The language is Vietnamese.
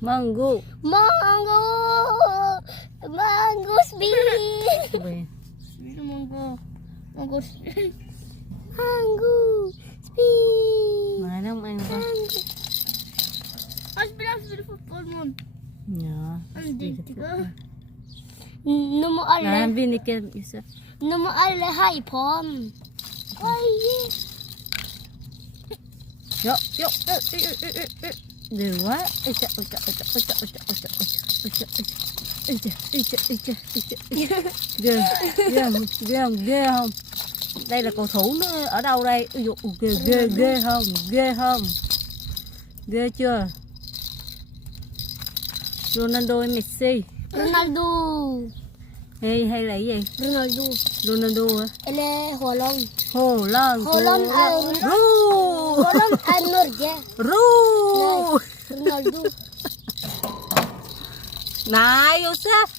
Mango. Mango. Mango speed. Wait. Mango. Mango speed. Mango speed. Manang ano ba? Mas beautiful Pokemon. Yeah. Nummer alle. Nan biniken isa. Nummer alle har på. Oj. Yo. Dua. Uca. Ghê không? Đây là cầu thủ nữa ở đâu đây? Ui dồi, ghê không? Ghê chưa? Ronaldo hay Messi? Ronaldo. Hay là cái gì? Ronaldo. Ronaldo hả? Eller Haaland. Haaland Haaland är Norge. Ru. Ronaldo. Này Joseph.